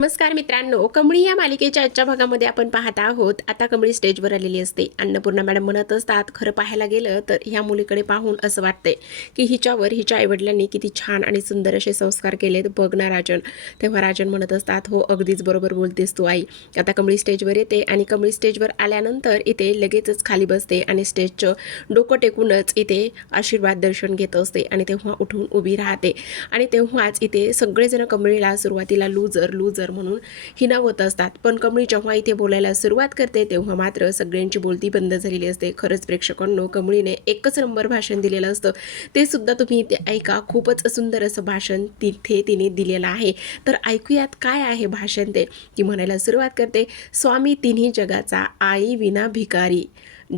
नमस्कार मित्रांनो कमळी या मालिकेच्या आजच्या भागामध्ये आपण पाहत आहोत. आता कमळी स्टेजवर आलेली असते. अन्नपूर्णा मॅडम म्हणत असतात खरं पाहायला गेलं तर ह्या मुलीकडे पाहून असं वाटतंय की हिच्यावर हिच्या आईवडिलांनी किती छान आणि सुंदर असे संस्कार केलेत. बघ ना राजन. तेव्हा राजन म्हणत असतात हो अगदीच बरोबर बोलतेस तू आई. आता कमळी स्टेजवर येते आणि कमळी स्टेजवर आल्यानंतर इथे लगेचच खाली बसते आणि स्टेजचं डोकं टेकूनच इथे आशीर्वाद दर्शन घेत असते आणि तेव्हा उठून उभी राहते. आणि तेव्हाच इथे सगळेजण कमळीला सुरुवातीला लूजर लूजर म्हणून हिनावत असतात. पण कमळी जेव्हा इथे बोलायला सुरुवात करते तेव्हा मात्र सगळ्यांची बोलती बंद झालेली असते. खरंच प्रेक्षकांनो कमळीने एकच नंबर भाषण दिलेलं असतं. ते सुद्धा तुम्ही इथे ऐका. खूपच सुंदर असं भाषण तिथे तिने दिलेलं आहे. तर ऐकूयात काय आहे भाषण ते. ती म्हणायला सुरुवात करते स्वामी तिन्ही जगाचा आई विना भिकारी.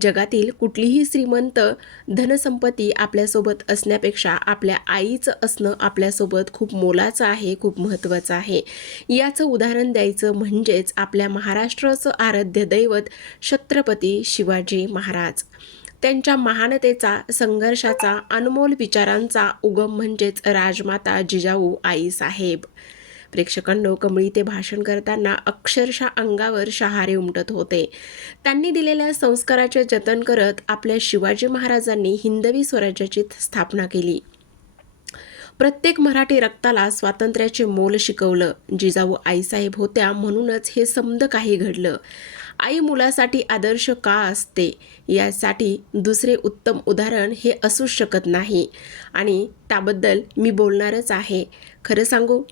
जगातील कुठलीही श्रीमंत धनसंपत्ती आपल्यासोबत असण्यापेक्षा आपल्या आईचं असणं आपल्यासोबत खूप मोलाचं आहे खूप महत्त्वाचं आहे. याचं उदाहरण द्यायचं म्हणजेच आपल्या महाराष्ट्राचं आराध्य दैवत छत्रपती शिवाजी महाराज. त्यांच्या महानतेचा संघर्षाचा अनमोल विचारांचा उगम म्हणजेच राजमाता जिजाऊ आईसाहेब प्रेक्षकांनो कमळी ते भाषण करताना अक्षरशः अंगावर शहारे उमटत होते. त्यांनी दिलेल्या संस्काराचे जतन करत आपल्या शिवाजी महाराजांनी हिंदवी स्वराज्याची स्थापना केली. प्रत्येक मराठी रक्ताला स्वातंत्र्याचे मोल शिकवलं. जिजाऊ आईसाहेब होत्या म्हणूनच हे समद काही घडलं. आई मुलासाठी आदर्श का असते? यासाठी दुसरे उत्तम उदाहरण हे असूच शकत नाही. आणि त्याबद्दल मी बोलणारच आहे. खरं सांगू?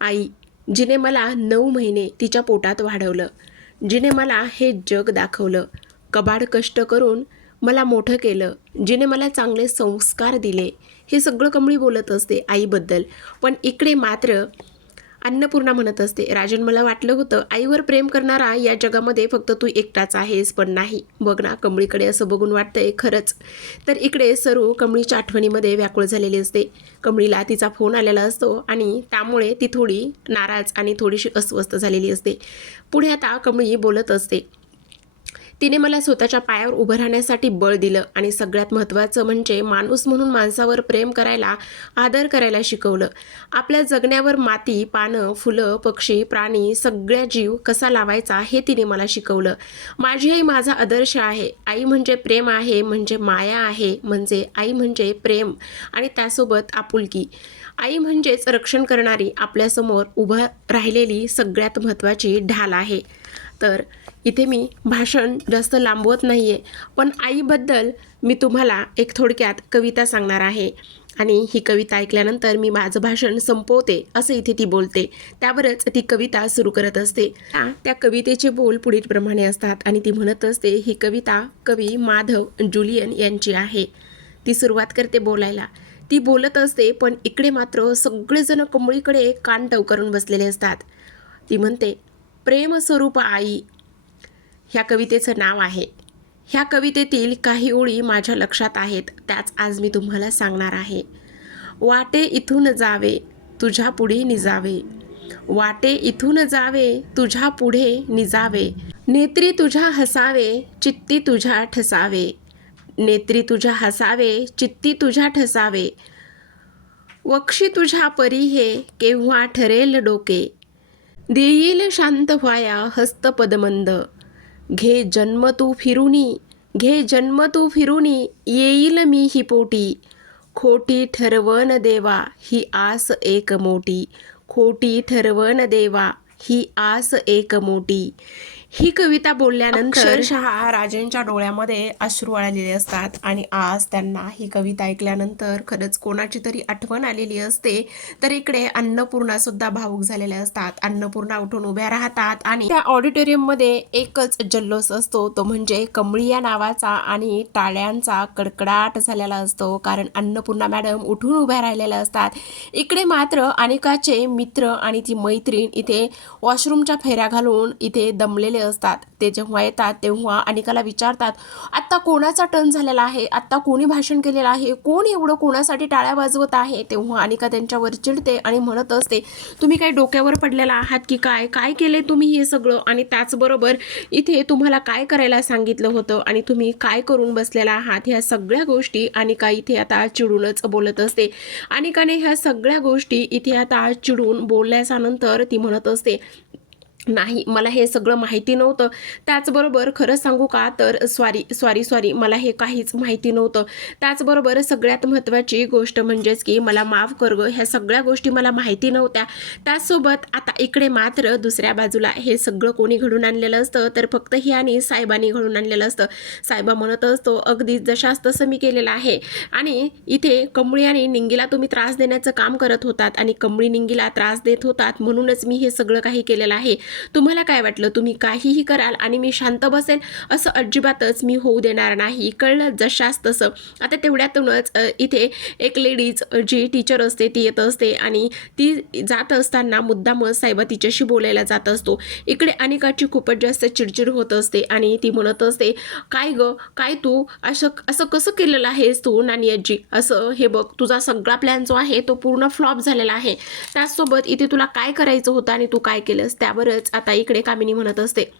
आई जिने मला नऊ महिने तिच्या पोटात वाढवलं. जिने मला हे जग दाखवलं. कबाड कष्ट करून मला मोठं केलं. जिने मला चांगले संस्कार दिले. हे सगळं कमळी बोलत असते आईबद्दल. पण इकडे मात्र अन्नपूर्णा म्हणत असते राजन मला वाटलं होतं आईवर प्रेम करणारा या जगामध्ये फक्त तू एकटाच आहेस पण नाही. बघ ना कमळीकडे असं बघून वाटतंय खरंच. तर इकडे सरू कमळीच्या आठवणीमध्ये व्याकुळ झालेली असते. कमळीला तिचा फोन आलेला असतो आणि त्यामुळे ती थोडी नाराज आणि थोडीशी अस्वस्थ झालेली असते. पुढे आता कमळी बोलत असते तिने मला स्वतःच्या पायावर उभं राहण्यासाठी बळ दिलं आणि सगळ्यात महत्त्वाचं म्हणजे माणूस म्हणून माणसावर प्रेम करायला आदर करायला शिकवलं. आपल्या जगण्यावर माती पानं फुलं पक्षी प्राणी सगळ्या जीव कसा लावायचा हे तिने मला शिकवलं. माझी आई माझा आदर्श आहे. आई म्हणजे प्रेम आहे म्हणजे माया आहे म्हणजे आई म्हणजे प्रेम आणि त्यासोबत आपुलकी. आई म्हणजेच रक्षण करणारी आपल्यासमोर उभं राहिलेली सगळ्यात महत्त्वाची ढाल आहे. तर इथे मी भाषण जास्त लांबवत नाही आहे पण आईबद्दल मी तुम्हाला एक थोडक्यात कविता सांगणार आहे. आणि ही कविता ऐकल्यानंतर मी माझं भाषण संपवते असं इथे ती बोलते. त्यावरच ती कविता सुरू करत असते. त्या- त्या कवितेचे बोल पुढीलप्रमाणे असतात आणि ती म्हणत असते ही कविता कवी माधव जुलियन यांची आहे. ती सुरुवात करते बोलायला. ती बोलत असते पण इकडे मात्र सगळेजण कमळीकडे कान टवकरून बसलेले असतात. ती म्हणते प्रेमस्वरूप आई. ह्या कवितेचं नाव आहे. ह्या कवितेतील काही ओळी माझ्या लक्षात आहेत त्याच आज मी तुम्हाला सांगणार आहे. वाटे इथून जावे तुझ्या पुढे निजावे. वाटे इथून जावे तुझ्या पुढे निजावे. नेत्री तुझ्या हसावे चित्ती तुझ्या ठसावे. नेत्री तुझ्या हसावे चित्ती तुझ्या ठसावे. वक्षी तुझ्या परी हे केव्हा ठरेल डोके. देईल शांत व्हाया हस्त पदमंद घे जन्म तू फिरुनी घे जन्म तू फिरुनी येईल मी ही पोटी. खोटी ठरवण देवा ही आस एक मोठी खोटी ठरवण देवा ही आस एक मोठी ही कविता बोलल्यानंतर अक्षरशः राजेंच्या डोळ्यामध्ये अश्रू आलेले असतात आणि आज त्यांना ही कविता ऐकल्यानंतर खरंच कोणाची तरी आठवण आलेली असते. तर इकडे अन्नपूर्णा सुद्धा भावूक झालेल्या असतात. अन्नपूर्णा उठून उभ्या राहतात आणि त्या ऑडिटोरियममध्ये एकच जल्लोष असतो. तो म्हणजे कमळी या नावाचा आणि टाळ्यांचा कडकडाट झालेला असतो. कारण अन्नपूर्णा मॅडम उठून उभ्या राहिलेल्या असतात. इकडे मात्र अनिकाचे मित्र आणि ती मैत्रीण इथे वॉशरूमच्या फेऱ्या घालून इथे दमलेले असतात. ते जेव्हा येतात तेव्हा अनिकाला विचारतात आत्ता कोणाचा टर्न झालेला आहे? आत्ता कोणी भाषण केलेलं आहे? कोण एवढं कोणासाठी टाळ्या वाजवत आहे? तेव्हा अनिका त्यांच्यावर चिडते आणि म्हणत असते तुम्ही काय डोक्यावर पडलेला आहात की काय? काय केले तुम्ही हे सगळं? आणि त्याचबरोबर इथे तुम्हाला काय करायला सांगितलं होतं? आणि तुम्ही काय करून बसलेला आहात? ह्या सगळ्या गोष्टी अनिका इथे आता चिडूनच बोलत असते. अनिकाने ह्या सगळ्या गोष्टी इथे आता चिडून बोलल्याच्या नंतर ती म्हणत असते नाही मला हे सगळं माहिती नव्हतं. त्याचबरोबर खरं सांगू का तर सॉरी सॉरी सॉरी मला हे काहीच माहिती नव्हतं. त्याचबरोबर सगळ्यात महत्त्वाची गोष्ट म्हणजेच की मला माफ कर गं ह्या सगळ्या गोष्टी मला माहिती नव्हत्या. त्याचसोबत आता इकडे मात्र दुसऱ्या बाजूला हे सगळं कोणी घडून आणलेलं असतं तर फक्त हे आणि साहेबांनी घडून आणलेलं असतं. साहेबा म्हणत असतो अगदी जशास तसं मी केलेलं आहे. आणि इथे कमळी आणि निंगीला तुम्ही त्रास देण्याचं काम करत होतात आणि कमळी निंगीला त्रास देत होतात म्हणूनच मी हे सगळं काही केलेलं आहे. तुम्हाला काय वाटलं? तुम्ही काहीही कराल आणि मी शांत बसेल असं अजिबातच मी होऊ देणार नाही. कळलं जशास तसं. आता तेवढ्यातूनच इथे एक लेडीज जी टीचर असते ती येत असते आणि ती जात असताना मुद्दामच साहेबा तिच्याशी बोलायला जात असतो. इकडे अनिकाची खूपच जास्त चिडचिड होत असते आणि ती म्हणत असते काय ग? काय तू? असं असं कसं केलेलं आहेस तू नानी आजी? असं हे बघ तुझा सगळा प्लॅन जो आहे तो पूर्ण फ्लॉप झालेला आहे. त्याचसोबत इथे तुला काय करायचं होतं आणि तू काय केलंस? त्यावरच आता इकडे कामिनी म्हणत असते.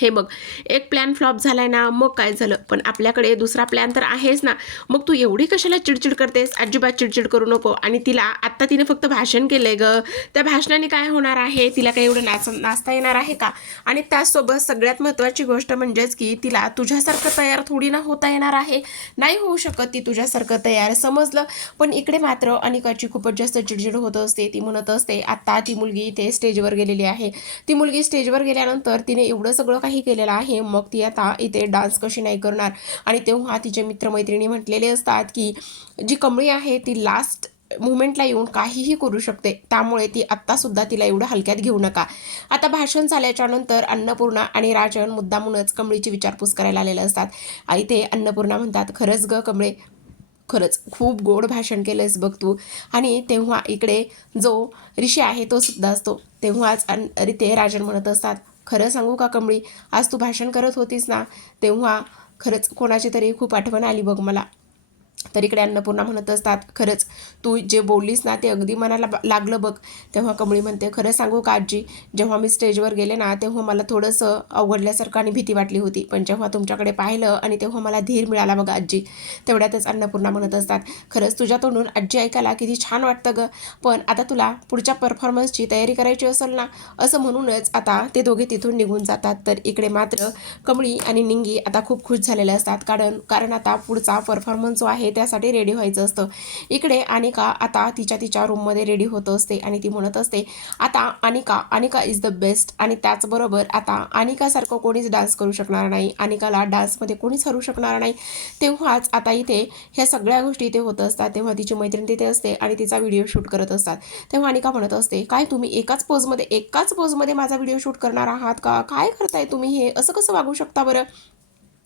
हे बघ एक प्लॅन फ्लॉप झालाय ना मग काय झालं? पण आपल्याकडे दुसरा प्लॅन तर आहेच ना. मग तू एवढी कशाला चिडचिड करतेस? अजिबात चिडचिड करू नको. आणि तिला आत्ता तिने फक्त भाषण केलंय ग. त्या भाषणाने काय होणार आहे? तिला काही एवढं नाच नाचता येणार आहे का? आणि त्याचसोबत सगळ्यात महत्त्वाची गोष्ट म्हणजेच की तिला तुझ्यासारखं तयार थोडी ना होता येणार आहे? नाही होऊ शकत ती तुझ्यासारखं तयार समजलं? पण इकडे मात्र अनिकाची खूपच जास्त चिडचिड होत असते. ती म्हणत असते आत्ता ती मुलगी इथे स्टेजवर गेलेली आहे. ती मुलगी स्टेजवर गेल्यानंतर तिने एवढं सगळं काही केलेलं आहे. मग ती आता इथे डान्स कशी नाही करणार? आणि तेव्हा तिचे मित्रमैत्रिणी म्हटलेले असतात की जी कमळी आहे ती लास्ट मुवमेंटला येऊन काहीही करू शकते. त्यामुळे ती आत्तासुद्धा तिला एवढं हलक्यात घेऊ नका. आता भाषण झाल्याच्यानंतर अन्नपूर्णा आणि राजन मुद्दामूनच कमळीची विचारपूस करायला आलेले असतात. आई ते अन्नपूर्णा म्हणतात खरंच ग कमळे खरंच खूप गोड भाषण केलंस बघ तू. आणि तेव्हा इकडे जो ऋषी आहे तो सुद्धा असतो. तेव्हाच अन ते राजन म्हणत असतात खरं सांगू का कमळी? आज तू भाषण करत होतीस ना तेव्हा खरंच कोणाची तरी खूप आठवण आली बघ मला. तर इकडे अन्नपूर्णा म्हणत असतात खरंच तू जे बोललीस ना ते अगदी मनाला लागलं बघ. तेव्हा कमळी म्हणते खरं सांगू का आजी जेव्हा मी स्टेजवर गेले ना तेव्हा मला थोडंसं अवघडल्यासारखं आणि भीती वाटली होती. पण जेव्हा तुमच्याकडे पाहिलं आणि तेव्हा मला धीर मिळाला बघा आजी. तेवढ्यातच अन्नपूर्णा म्हणत असतात खरंच तुझ्या तोंडून आजी ऐकायला किती छान वाटतं गं. पण आता तुला पुढच्या परफॉर्मन्सची तयारी करायची असेल ना असं म्हणूनच आता ते दोघे तिथून निघून जातात. तर इकडे मात्र कमळी आणि निंगी आता खूप खुश झालेले असतात. कारण कारण आता पुढचा परफॉर्मन्स जो आहे आहे त्यासाठी रेडी व्हायचं असतं. इकडे अनिका आता तिच्या तिच्या रूममध्ये रेडी होत असते आणि ती म्हणत असते आता Anika Anika is the best आणि त्याचबरोबर आता अनिकासारखं कोणीच डान्स करू शकणार नाही. अनिकाला डान्समध्ये कोणीच हरू शकणार नाही. तेव्हाच आता इथे ह्या सगळ्या गोष्टी इथे होत असतात. तेव्हा तिची मैत्रीण तिथे असते आणि तिचा व्हिडिओ शूट करत असतात. तेव्हा अनिका म्हणत असते काय तुम्ही एकाच पोजमध्ये एकाच पोजमध्ये माझा व्हिडिओ शूट करणार आहात का? काय करताय तुम्ही हे? असं कसं वागू शकता बरं?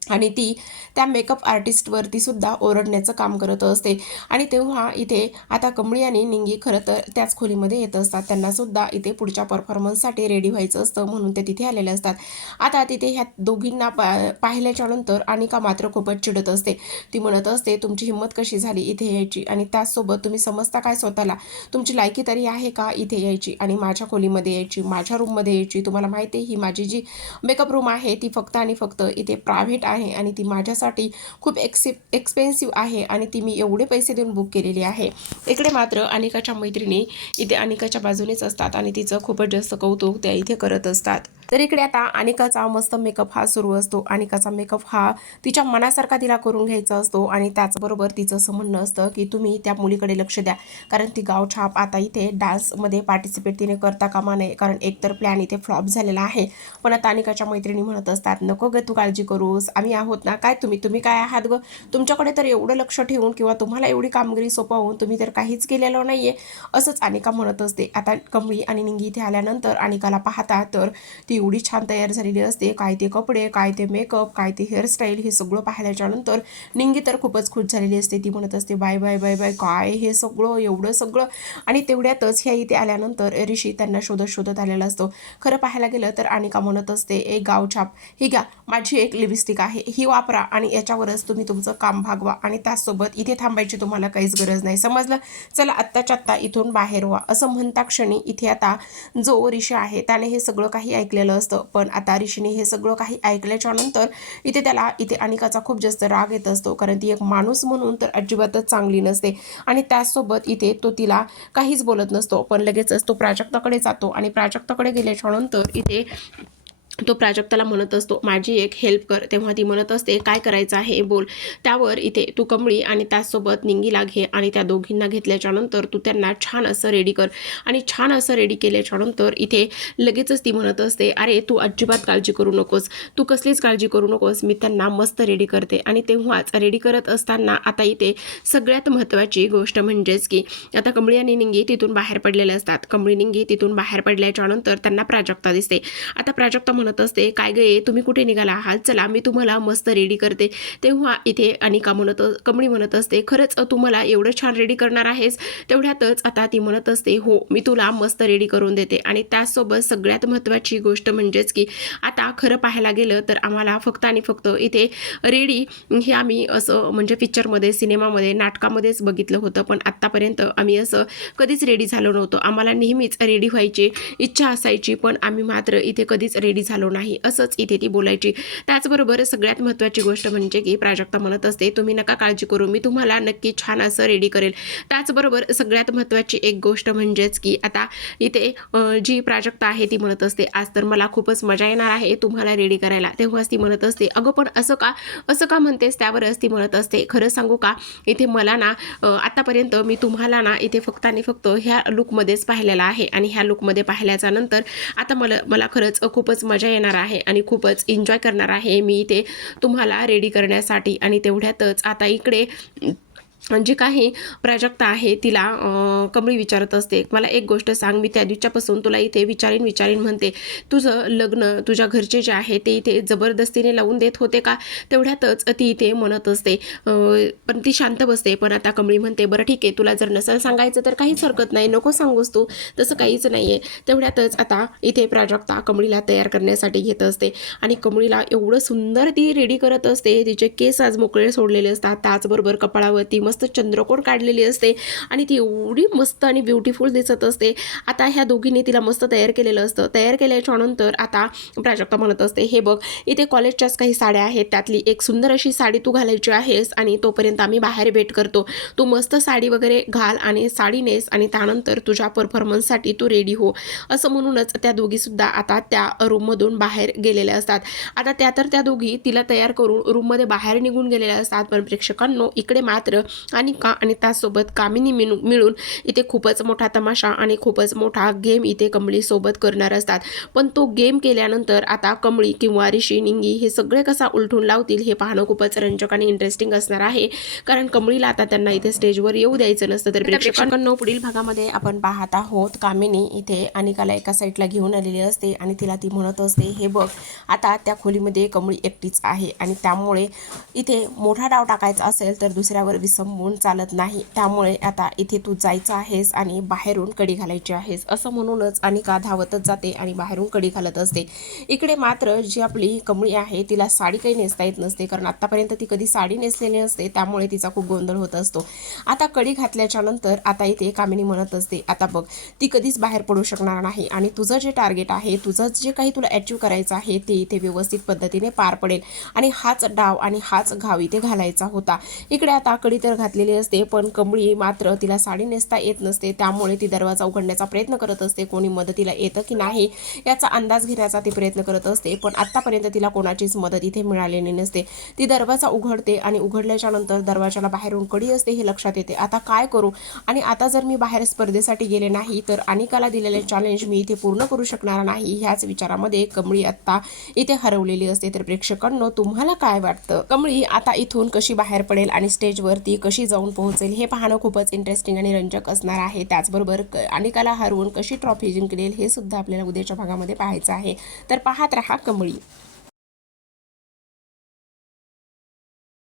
आणि ती त्या मेकअप आर्टिस्टवरती सुद्धा ओरडण्याचं काम करत असते. आणि तेव्हा इथे आता कमळी आणि निंगी खरं तर त्याच खोलीमध्ये येत असतात. त्यांना सुद्धा इथे पुढच्या परफॉर्मन्ससाठी रेडी व्हायचं असतं म्हणून ते तिथे आलेले असतात. आता तिथे ह्या दोघींना पा पाहिल्याच्या नंतर अनिका मात्र खूपच चिडत असते. ती म्हणत असते तुमची हिंमत कशी झाली इथे यायची? आणि त्याचसोबत तुम्ही समजता काय स्वतःला? तुमची लायकी तरी आहे का इथे यायची? आणि माझ्या खोलीमध्ये यायची माझ्या रूममध्ये यायची? तुम्हाला माहिती आहे ही माझी जी मेकअप रूम आहे ती फक्त आणि फक्त इथे प्रायव्हेट आहे. आणि ती माझ्यासाठी खूप एक्सि एक्सपेन्सिव्ह आहे आणि ती मी एवढे पैसे देऊन बुक केलेली आहे. इकडे मात्र अनिकाच्या मैत्रिणी इथे अनिकाच्या बाजूनेच असतात आणि तिचं खूपच जास्त कौतुक त्या इथे करत असतात. तर इकडे आता अनिकाचा मस्त मेकअप हा सुरू असतो. अनिकाचा मेकअप हा तिच्या मनासारखा तिला करून घ्यायचा असतो आणि त्याचबरोबर तिचं असं म्हणणं असतं की तुम्ही त्या मुलीकडे लक्ष द्या. कारण ती गावछाप आता इथे डान्समध्ये पार्टिसिपेट तिने करता कामा नये. कारण एकतर प्लॅन इथे फ्लॉप झालेला आहे. पण आता अनिकाच्या मैत्रिणी म्हणत असतात नको ग तू काळजी करूस. आम्ही आहोत ना. काय तुम्ही? तुम्ही काय आहात ग? तुमच्याकडे तर एवढं लक्ष ठेवून किंवा तुम्हाला एवढी कामगिरी सोपवून तुम्ही तर काहीच केलेलं नाही आहे असंच अनिका म्हणत असते. आता कमळी आणि निंगी इथे आल्यानंतर अनिकाला पाहता तर ती एवढी छान तयार झालेली असते. काय ते कपडे काय ते मेकअप काय ते हेअरस्टाईल हे सगळं पाहिल्याच्यानंतर निंगी तर खूपच खुश झालेली असते. ती म्हणत असते बाय बाय बाय बाय काय हे सगळं एवढं सगळं? आणि तेवढ्यातच ह्या इथे आल्यानंतर ऋषी त्यांना शोधत शोधत आलेला असतो. खरं पाहायला गेलं तर अनिका म्हणत असते एक गावछाप ही घ्या. माझी एक लिपस्टिक आहे. ही वापरा आणि याच्यावरच तुम्ही तुमचं काम भागवा आणि त्याचसोबत इथे थांबायची तुम्हाला काहीच गरज नाही. समजलं? चला आत्ताच्या आत्ता इथून बाहेर व्हा. असं म्हणता क्षणी इथे आता जो ऋषी आहे त्याने हे सगळं काही ऐकलेलं केलं असतं. पण आता ऋषीने हे सगळं काही ऐकल्याच्या नंतर इथे त्याला इथे अनिकाचा खूप जास्त राग येत असतो. कारण ती एक माणूस म्हणून तर अजिबातच चांगली नसते. आणि त्याचसोबत इथे तो तिला काहीच बोलत नसतो. पण लगेचच तो प्राजक्ताकडे जातो. आणि प्राजक्ताकडे गेल्याच्यानंतर इथे तो प्राजक्ताला म्हणत असतो माझी एक हेल्प कर. तेव्हा ती म्हणत असते काय करायचं आहे बोल. त्यावर इथे तू कमळी आणि त्याचसोबत निंगीला घे आणि त्या दोघींना घेतल्याच्या नंतर तू त्यांना छान असं रेडी कर. आणि छान असं रेडी केल्याच्यानंतर इथे लगेचच ती म्हणत असते अरे तू अजिबात काळजी करू नकोस. तू कसलीच काळजी करू नकोस. मी त्यांना मस्त रेडी करते. आणि तेव्हाच रेडी करत असताना आता इथे सगळ्यात महत्त्वाची गोष्ट म्हणजेच की आता कमळी आणि निंगी तिथून बाहेर पडलेले असतात. कमळी निंगी तिथून बाहेर पडल्याच्या नंतर त्यांना प्राजक्ता दिसते. आता प्राजक्ता म्हणत असते काय गे तुम्ही कुठे निघाला? आहात चला मी तुम्हाला मस्त रेडी करते. तेव्हा इथे अनिका म्हणत कमळी म्हणत असते खरंच तू मला एवढं छान रेडी करणार आहेस? तेवढ्यातच आता ती म्हणत असते हो मी तुला मस्त रेडी करून देते. आणि त्याचसोबत सगळ्यात महत्त्वाची गोष्ट म्हणजेच की आता खरं पाहायला गेलं तर आम्हाला फक्त आणि फक्त इथे रेडी हे आम्ही असं म्हणजे पिक्चरमध्ये सिनेमामध्ये नाटकामध्येच बघितलं होतं. पण आत्तापर्यंत आम्ही असं कधीच रेडी झालो नव्हतो. आम्हाला नेहमीच रेडी व्हायची इच्छा असायची पण आम्ही मात्र इथे कधीच रेडी झालो नाही असंच इथे ती बोलायची. त्याचबरोबर सगळ्यात महत्त्वाची गोष्ट म्हणजे की प्राजक्ता म्हणत असते तुम्ही नका काळजी करू मी तुम्हाला नक्की छान असं रेडी करेल. त्याचबरोबर सगळ्यात महत्त्वाची एक गोष्ट म्हणजेच की आता इथे जी प्राजक्ता आहे ती म्हणत असते आज तर मला खूपच मजा येणार आहे तुम्हाला रेडी करायला. तेव्हाच ती म्हणत असते अगं पण असं का असं का म्हणतेस? त्यावरच ती म्हणत असते खरं सांगू का इथे मला ना आत्तापर्यंत आतापर्यंत मी तुम्हाला ना इथे फक्त आणि फक्त ह्या लुकमध्येच पाहिलेला आहे आणि ह्या लुकमध्ये पाहिल्याच्या नंतर आता मला मला खरंच खूपच मजा येणार आहे आणि खूपच एन्जॉय करणार आहे मी इथे तुम्हाला रेडी करण्यासाठी. आणि तेवढ्यातच आता इकडे जी काही प्राजक्ता आहे तिला कमळी विचारत असते. मला एक गोष्ट सांग मी त्या दिवसापासून तुला इथे विचारीन विचारीन म्हणते. तुझं लग्न तुझ्या घरचे जे आहे ते इथे जबरदस्तीने लावून देत होते का? तेवढ्यातच ती इथे म्हणत असते. पण ती शांत बसते. पण आता कमळी म्हणते बरं ठीक आहे. तुला जर नसेल सांगायचं तर काहीच हरकत नाही. नको सांगूस तू. तसं काहीच नाही आहे तेवढ्यातच आता इथे प्राजक्ता कमळीला तयार करण्यासाठी घेत असते. आणि कमळीला एवढं सुंदर ती रेडी करत असते तिचे केस आज मोकळे सोडलेले असतात. त्याचबरोबर कपाळावरती मस्त मस्त चंद्रकोर काढलेली असते आणि ती एवढी मस्त आणि ब्युटिफुल दिसत असते. आता ह्या दोघींनी तिला मस्त तयार केलेलं असतं. तयार केल्याच्यानंतर आता प्राजक्ता म्हणत असते हे बघ इथे कॉलेजच्याच काही साड्या आहेत. त्यातली एक सुंदर अशी साडी तू घालायची आहेस आणि तोपर्यंत आम्ही बाहेर भेट करतो. तू मस्त साडी वगैरे घाल आणि साडी नेस आणि त्यानंतर तुझ्या परफॉर्मन्ससाठी तू रेडी हो. असं म्हणूनच त्या दोघीसुद्धा आता त्या रूममधून बाहेर गेलेल्या असतात. आता त्या तर त्या दोघी तिला तयार करून रूममध्ये बाहेर निघून गेलेल्या असतात. पण प्रेक्षकांनो इकडे मात्र आणि का आणि त्यासोबत कामिनी मिळून मिळून इथे खूपच मोठा तमाशा आणि खूपच मोठा गेम इथे कमळीसोबत करणार असतात. पण तो गेम केल्यानंतर आता कमळी किंवा ऋषी निंगी हे सगळे कसा उलटून लावतील हे पाहणं खूपच रंजक आणि इंटरेस्टिंग असणार आहे. कारण कमळीला आता त्यांना इथे स्टेजवर येऊ द्यायचं नसतं. तर प्रेक्षकांना पुढील भागामध्ये आपण पाहत आहोत कामिनी इथे अनिकाला एका साईडला घेऊन आलेली असते आणि तिला ती म्हणत असते हे बघ आता त्या खोलीमध्ये कमळी एकटीच आहे आणि त्यामुळे इथे मोठा डाव टाकायचा असेल तर दुसऱ्यावर म्हणून चालत नाही. त्यामुळे आता इथे तू जायचं आहेस आणि बाहेरून कडी घालायची आहेस. असं म्हणूनच अनिका धावतच जाते आणि बाहेरून कडी घालत असते. इकडे मात्र जी आपली कमळी आहे तिला साडी काही नेसता येत नसते. कारण आत्तापर्यंत ती कधी साडी नेसलेली नसते त्यामुळे तिचा खूप गोंधळ होत असतो. आता कडी घातल्याच्या नंतर आता इथे कामिनी म्हणत असते आता बघ ती कधीच बाहेर पडू शकणार नाही आणि तुझं जे टार्गेट आहे तुझं जे काही तुला अचीव करायचं आहे ते इथे व्यवस्थित पद्धतीने पार पडेल. आणि हाच डाव आणि हाच घाव इथे घालायचा होता. इकडे आता कडी तर घातलेली असते पण कमळी मात्र तिला साडी नेसता येत नसते. त्यामुळे ती दरवाजा उघडण्याचा प्रयत्न करत असते. कोणी मदतीला येतं की नाही याचा अंदाज घेण्याचा ती प्रयत्न करत असते पण आत्तापर्यंत तिला कोणाचीच मदत इथे मिळालेली नसते. ती दरवाजा उघडते आणि उघडल्याच्या नंतर दरवाजाला बाहेरून कडी असते हे लक्षात येते. आता काय करू? आणि आता जर मी बाहेर स्पर्धेसाठी गेले नाही तर अनिकाला दिलेले चॅलेंज मी इथे पूर्ण करू शकणार नाही ह्याच विचारामध्ये कमळी आत्ता इथे हरवलेली असते. तर प्रेक्षकांनो तुम्हाला काय वाटतं? कमळी आता इथून कशी बाहेर पडेल आणि स्टेजवरती कशी जाऊन पोहोचेल हे पाहणं खूपच इंटरेस्टिंग आणि रंजक असणार आहे. त्याचबरोबर क- अनिकाला हरवून कशी ट्रॉफी जिंकलेल हे सुद्धा आपल्याला उद्याच्या भागामध्ये पाहायचं आहे. तर पाहत रहा कमळी.